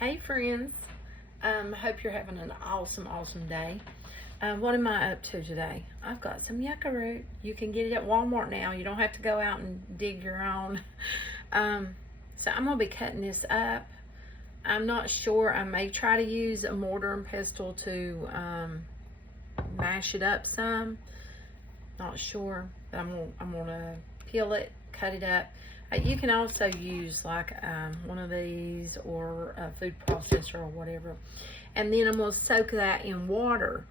Hey friends, hope you're having an awesome day. What am I up to today? I've got some yucca root. You can get it at Walmart now. You don't have to go out and dig your own. So I'm going to be cutting this up. I'm not sure. I may try to use a mortar and pestle to mash it up some. Not sure, but I'm gonna peel it, cut it up. You can also use like one of these or a food processor or whatever. And then I'm going to soak that in water.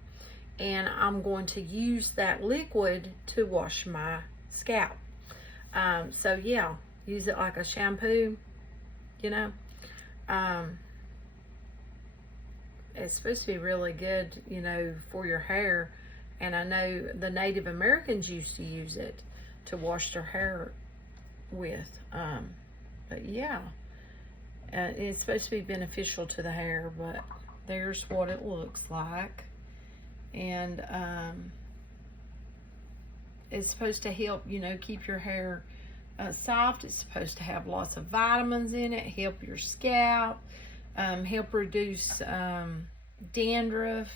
And I'm going to use that liquid to wash my scalp. So yeah, use it like a shampoo, you know. It's supposed to be really good, you know, for your hair. And I know the Native Americans used to use it to wash their hair with. But yeah, it's supposed to be beneficial to the hair, but there's what it looks like. And it's supposed to help, you know, keep your hair soft. It's supposed to have lots of vitamins in it, help your scalp, help reduce dandruff,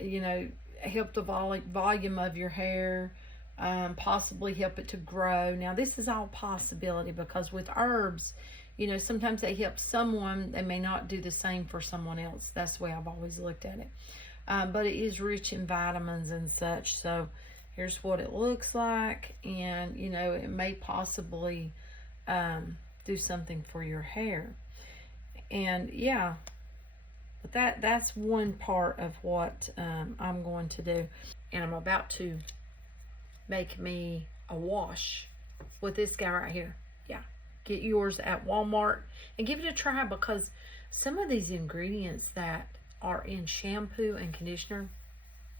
you know, help the volume of your hair, possibly help it to grow. Now this is all possibility, because with herbs, you know, sometimes they help someone, they may not do the same for someone else. That's the way I've always looked at it. But it is rich in vitamins and such. So here's what it looks like, and you know, it may possibly do something for your hair. And yeah, but that's one part of what I'm going to do. And I'm about to make me a wash with this guy right here. Yeah, get yours at Walmart and give it a try, because some of these ingredients that are in shampoo and conditioner,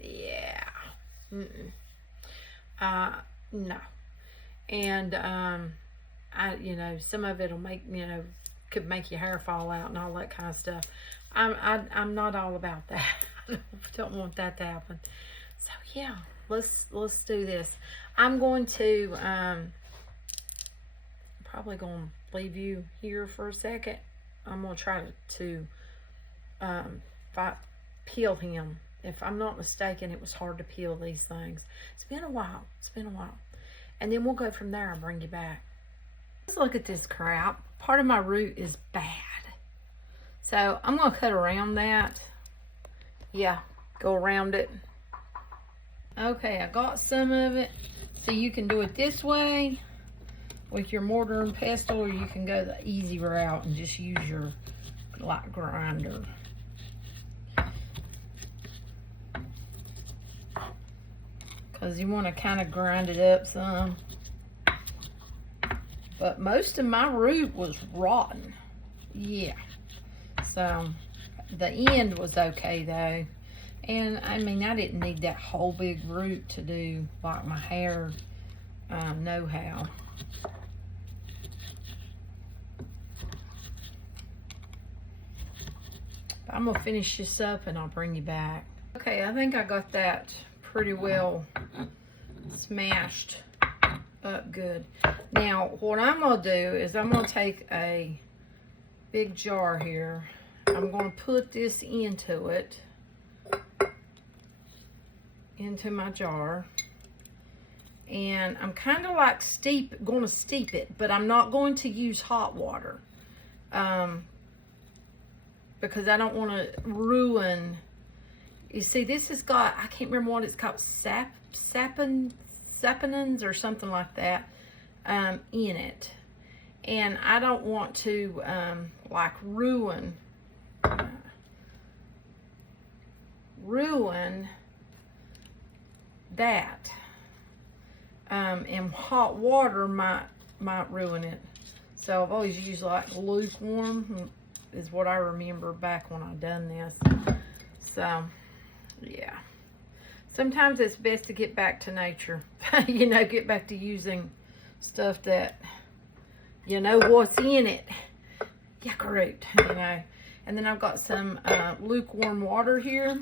yeah, no. And you know, some of it'll make, you know, could make your hair fall out and all that kind of stuff. I'm not all about that. I don't want that to happen. So yeah, let's do this. I'm going to probably going to leave you here for a second. I'm going to try to peel him. If I'm not mistaken, it was hard to peel these things. It's been a while. And then we'll go from there and bring you back. Let's look at this crap. Part of my root is bad. So I'm going to cut around that. Yeah, go around it. Okay, I got some of it. So you can do it this way with your mortar and pestle, or you can go the easy route and just use your light grinder. Because you want to kind of grind it up some. But most of my root was rotten. Yeah. So the end was okay though. And I mean, I didn't need that whole big root to do like my hair know how. But I'm gonna finish this up and I'll bring you back. Okay, I think I got that pretty well smashed up good. Now what I'm gonna do is I'm gonna take a big jar here. I'm gonna put this into it, into my jar, and I'm kind of like gonna steep it, but I'm not going to use hot water because I don't want to ruin. You see, this has got, I can't remember what it's called, saponins or something like that in it, and I don't want to like ruin that. And hot water might ruin it. So I've always used like lukewarm is what I remember back when I done this. So yeah, sometimes it's best to get back to nature. You know, get back to using stuff that you know what's in it. Yucca root, you know. And then I've got some lukewarm water here.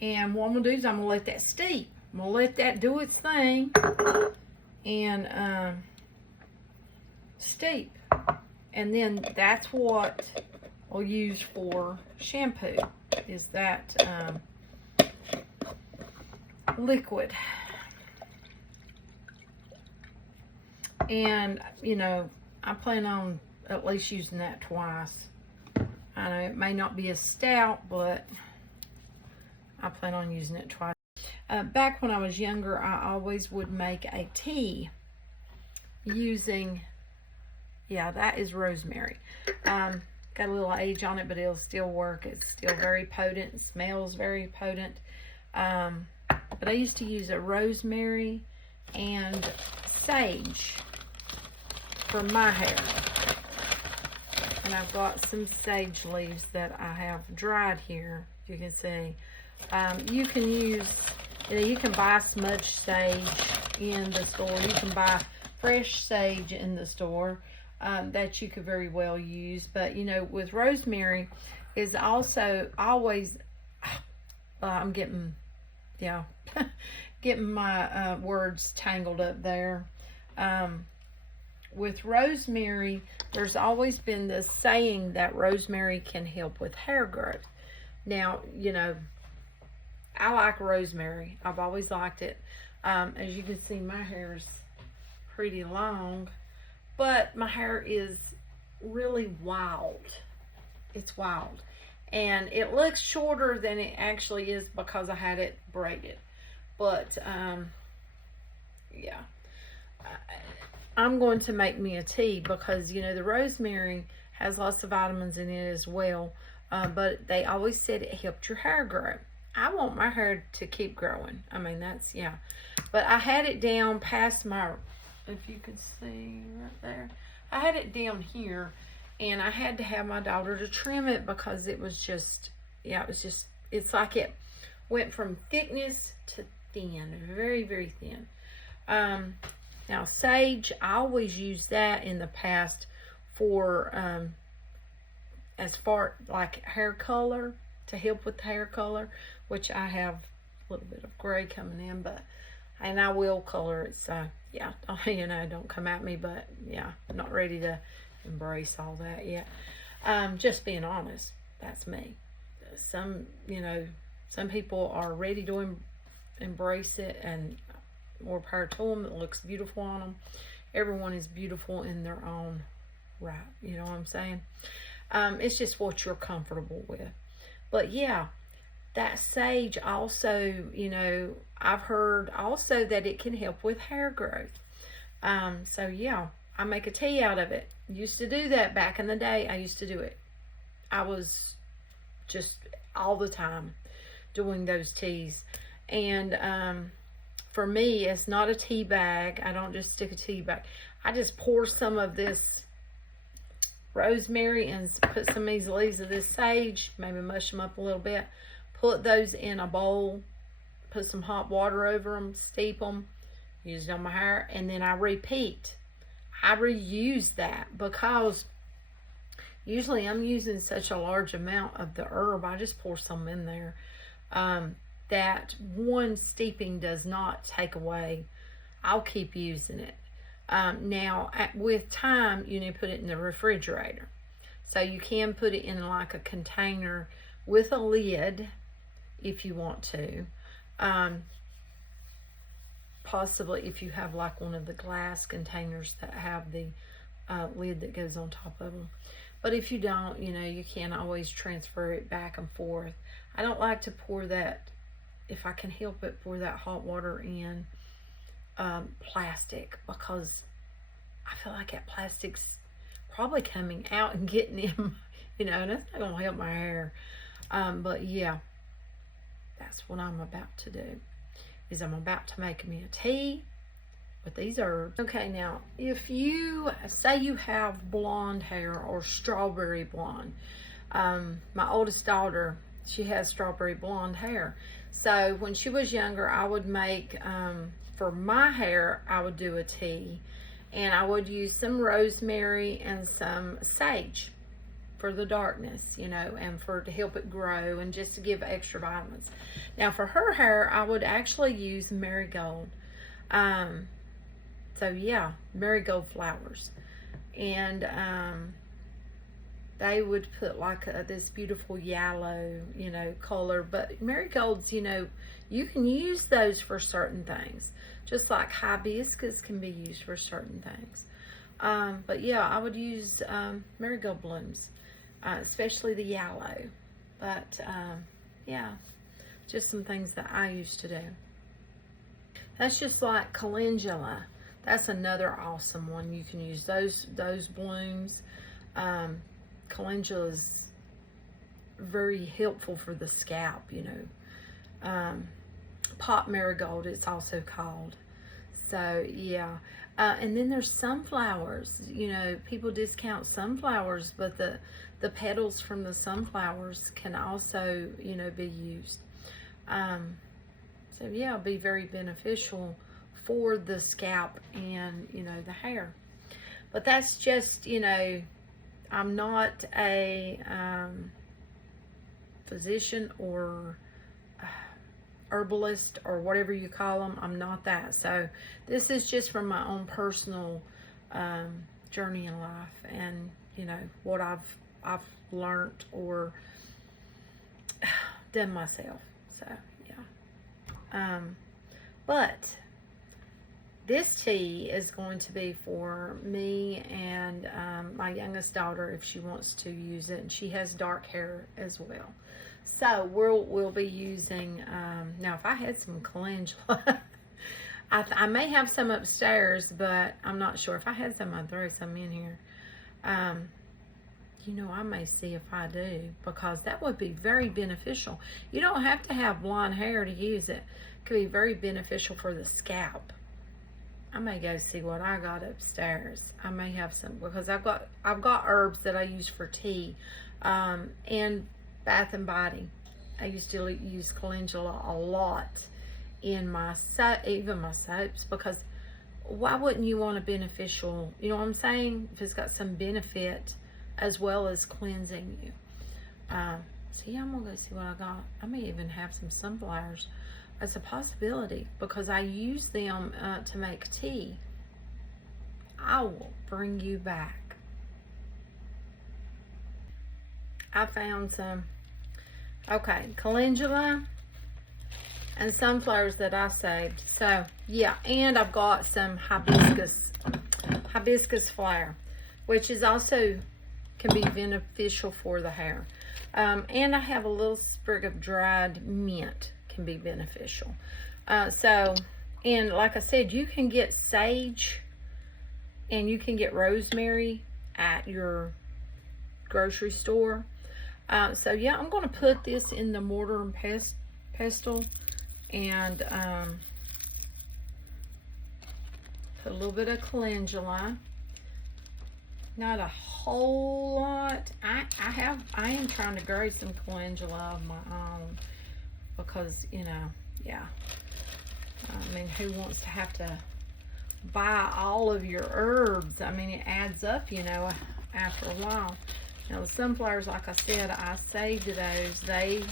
And what I'm going to do is I'm going to let that steep. I'm going to let that do its thing. And steep. And then that's what we'll use for shampoo, is that liquid. And, you know, I plan on at least using that twice. I know it may not be as stout, but I plan on using it twice. Back when I was younger, I always would make a tea using, yeah, that is rosemary. Got a little age on it, but it'll still work. It's still very potent. It smells very potent. But I used to use a rosemary and sage for my hair. And I've got some sage leaves that I have dried here. You can see. You can use, you know, you can buy smudge sage in the store. You can buy fresh sage in the store that you could very well use. But, you know, with rosemary is also always, I'm getting, yeah, getting my words tangled up there. With rosemary, there's always been this saying that rosemary can help with hair growth. Now, you know, I like rosemary. I've always liked it. As you can see, my hair's pretty long, but my hair is really wild. It's wild. And it looks shorter than it actually is because I had it braided. But, yeah. I'm going to make me a tea because, you know, the rosemary has lots of vitamins in it as well. But they always said it helped your hair grow. I want my hair to keep growing. I mean, that's, yeah. But I had it down past my, if you could see right there. I had it down here, and I had to have my daughter to trim it because it was just, yeah, it was just, it's like it went from thickness to thin, very, very thin. Now, sage, I always use that in the past for, as far like hair color, to help with hair color, which I have a little bit of gray coming in, but, and I will color it, so, yeah, you know, don't come at me, but, yeah, I'm not ready to embrace all that yet. Just being honest, that's me. Some, you know, some people are ready to embrace it, and more power to them. It looks beautiful on them. Everyone is beautiful in their own right. You know what I'm saying? It's just what you're comfortable with. But yeah, that sage also, you know, I've heard also that it can help with hair growth. So yeah, I make a tea out of it. Used to do that back in the day. I used to do it. I was just all the time doing those teas. And for me, it's not a tea bag. I don't just stick a tea bag. I just pour some of this rosemary and put some of these leaves of this sage, maybe mush them up a little bit, put those in a bowl, put some hot water over them, steep them, use it on my hair, and then I repeat. I reuse that because usually I'm using such a large amount of the herb. I just pour some in there. That one steeping does not take away. I'll keep using it. Now, with time, you need to put it in the refrigerator. So you can put it in like a container with a lid if you want to. Possibly if you have like one of the glass containers that have the lid that goes on top of them. But if you don't, you know, you can always transfer it back and forth. I don't like to pour that, if I can help it, pour that hot water in plastic, because I feel like that plastic's probably coming out and getting in, you know, and that's not gonna help my hair. But yeah, that's what I'm about to do, is I'm about to make me a tea with these herbs. Okay, now, if you, say you have blonde hair or strawberry blonde, my oldest daughter, she has strawberry blonde hair. So when she was younger, I would make, for my hair, I would do a tea, and I would use some rosemary and some sage for the darkness, you know, and to help it grow and just to give extra vitamins. Now for her hair, I would actually use marigold. So yeah, marigold flowers. and they would put like this beautiful yellow, color. But marigolds, you can use those for certain things, just like hibiscus can be used for certain things. But yeah, I would use marigold blooms, especially the yellow. But yeah, just some things that I used to do. That's just like calendula. That's another awesome one. You can use those blooms. Calendula is very helpful for the scalp, pot marigold it's also called. So yeah, and then there's sunflowers. People discount sunflowers, but the petals from the sunflowers can also be used. So yeah, it'll be very beneficial for the scalp and the hair. But that's just I'm not a physician or herbalist or whatever you call them. I'm not that. So this is just from my own personal journey in life, and what I've learned or done myself. So yeah. But this tea is going to be for me and my youngest daughter if she wants to use it, and she has dark hair as well. So we'll be using, now if I had some calendula, I may have some upstairs, but I'm not sure. If I had some, I'd throw some in here. I may see if I do, because that would be very beneficial. You don't have to have blonde hair to use it. It could be very beneficial for the scalp. I may go see what I got upstairs. I may have some, because I've got herbs that I use for tea, and Bath and Body. I used to use calendula a lot in my even my soaps, because why wouldn't you want a beneficial? You know what I'm saying? If it's got some benefit as well as cleansing you. So yeah, I'm gonna go see what I got. I may even have some sunflowers. That's a possibility, because I use them to make tea. I will bring you back. I found some, calendula and sunflowers that I saved. So yeah, and I've got some hibiscus flower, which is also can be beneficial for the hair. And I have a little sprig of dried mint, can be beneficial. And like I said, you can get sage and you can get rosemary at your grocery store. So yeah, I'm going to put this in the mortar and pestle, and put a little bit of calendula. Not a whole lot. I am trying to grow some calendula of my own, because yeah, I mean, who wants to have to buy all of your herbs? I mean, it adds up, after a while. Now the sunflowers, like I said, I saved those. They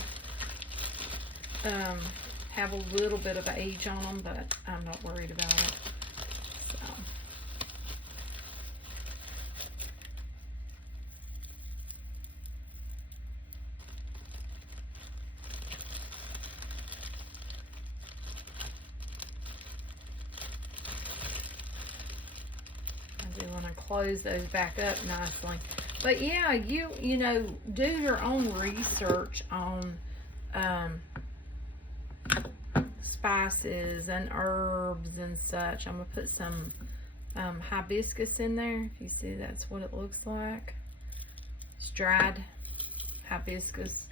have a little bit of age on them, but I'm not worried about it. So I do want to close those back up nicely. But yeah, you do your own research on spices and herbs and such. I'm gonna put some hibiscus in there. If you see, that's what it looks like. It's dried hibiscus.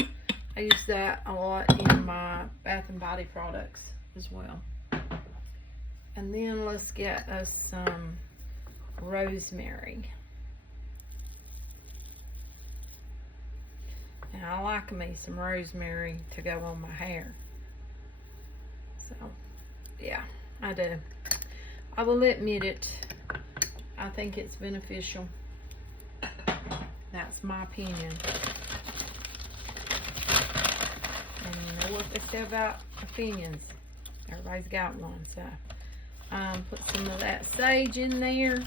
I use that a lot in my Bath and Body products as well. And then let's get us some rosemary. Now I like me some rosemary to go on my hair. So yeah, I do. I will admit it. I think it's beneficial. That's my opinion. And you know what they say about opinions. Everybody's got one. So put some of that sage in there.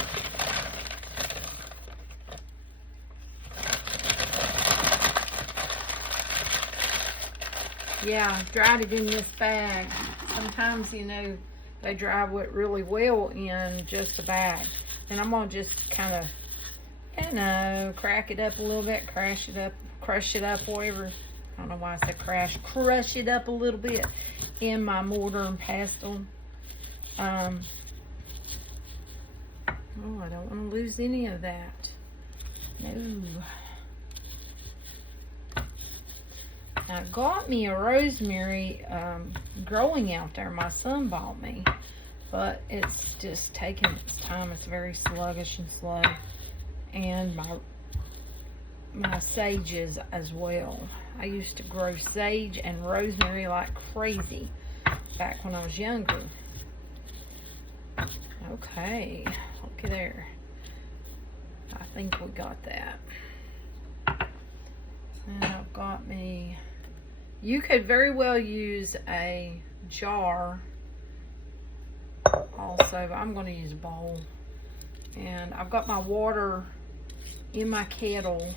Yeah, dried it in this bag. Sometimes, you know, they dry it really well in just a bag. And I'm gonna just kind of, you know, crack it up a little bit, crush it up, whatever. I don't know why I said crush it up a little bit in my mortar and pestle. Oh, I don't want to lose any of that. No. I got me a rosemary growing out there. My son bought me, but it's just taking its time. It's very sluggish and slow. And my sages as well. I used to grow sage and rosemary like crazy back when I was younger. Okay, looky there. I think we got that. And I've got me, you could very well use a jar also, but I'm going to use a bowl. And I've got my water in my kettle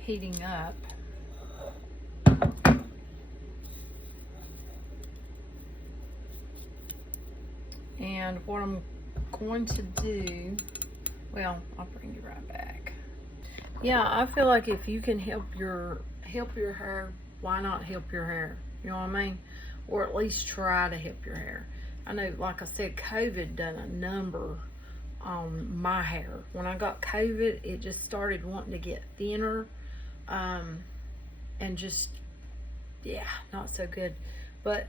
heating up. And what I'm going to do, well, I'll bring you right back. Yeah, I feel like if you can help your hair, why not help your hair? You know what I mean? Or at least try to help your hair. I know, like I said, COVID done a number on my hair. When I got COVID, it just started wanting to get thinner, and just, yeah, not so good. But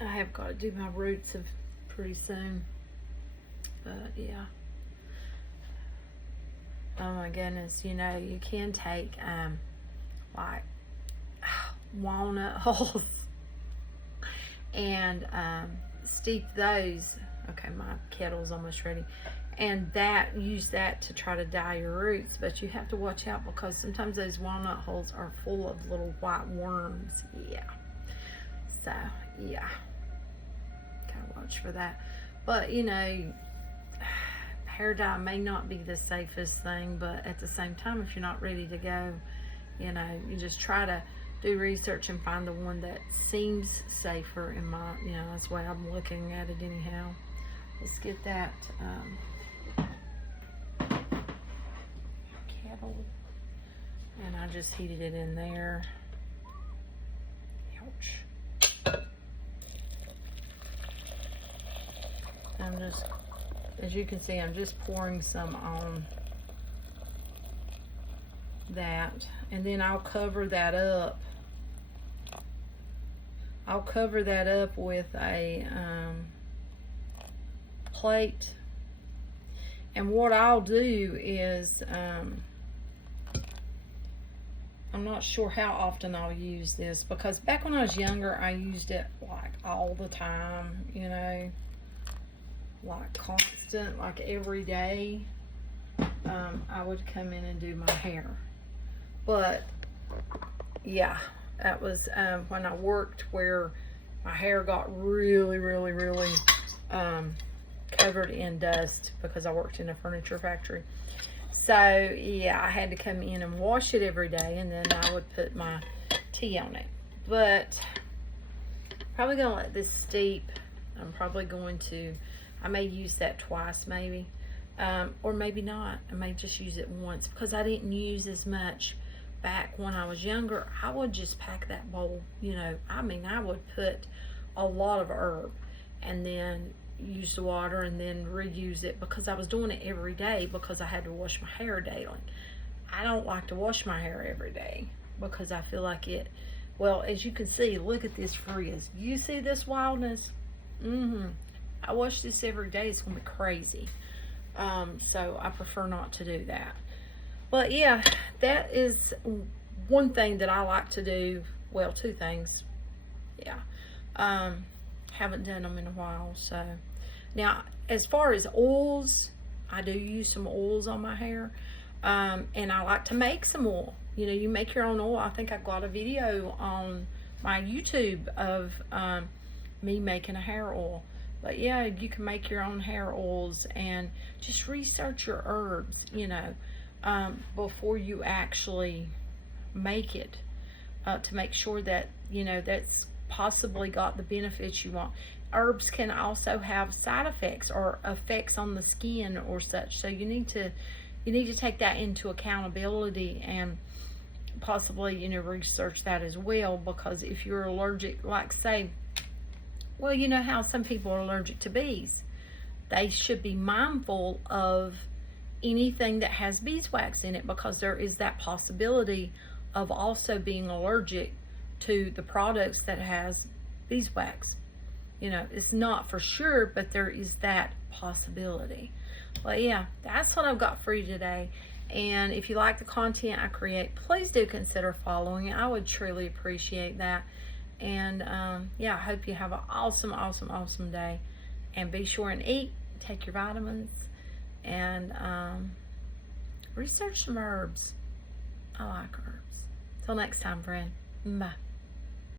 I have got to do my roots of pretty soon. But yeah. Oh my goodness, you know, you can take like walnut hulls and steep those. Okay, my kettle's almost ready. And use that to try to dye your roots, but you have to watch out because sometimes those walnut hulls are full of little white worms. Yeah. So yeah, gotta watch for that. But you know, hair dye may not be the safest thing, but at the same time, if you're not ready to go, you know, you just try to do research and find the one that seems safer in my, you know, that's the way I'm looking at it anyhow. Let's get that kettle, and I just heated it in there. Ouch. I'm just, as you can see, I'm just pouring some on that, and then I'll cover that up. I'll cover that up with a plate, and what I'll do is I'm not sure how often I'll use this, because back when I was younger I used it like all the time, you know, like constant, like every day. I would come in and do my hair. But yeah, that was when I worked where my hair got really covered in dust because I worked in a furniture factory. So yeah, I had to come in and wash it every day, and then I would put my tea on it. But probably gonna let this steep. I'm probably going to, I may use that twice maybe, or maybe not. I may just use it once, because I didn't use as much back when I was younger. I would just pack that bowl, you know, I mean, I would put a lot of herb and then use the water and then reuse it, because I was doing it every day because I had to wash my hair daily. I don't like to wash my hair every day because I feel like it, well, as you can see, look at this frizz. You see this wildness? I wash this every day. It's gonna be crazy. So I prefer not to do that. But yeah, that is one thing that I like to do. Well, two things. Yeah. Haven't done them in a while. So now, as far as oils, I do use some oils on my hair. And I like to make some oil. You know, you make your own oil. I think I've got a video on my YouTube of me making a hair oil. But yeah, you can make your own hair oils, and just research your herbs, you know, before you actually make it. to make sure that, you know, that's possibly got the benefits you want. Herbs can also have side effects or effects on the skin or such. So you need to take that into accountability and possibly, you know, research that as well, because if you're allergic, like say, well, you know how some people are allergic to bees. They should be mindful of anything that has beeswax in it, because there is that possibility of also being allergic to the products that has beeswax. You know, it's not for sure, but there is that possibility. But yeah, that's what I've got for you today. And if you like the content I create, please do consider following it. I would truly appreciate that. And yeah, I hope you have an awesome, awesome, awesome day. And be sure and eat, take your vitamins, and research some herbs. I like herbs. Till next time, friend. Bye.